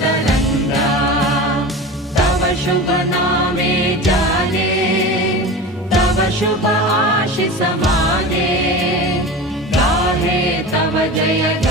तरंगा तव शुभ नामे जाने तव शुभ आशीष माने गाहे तव जय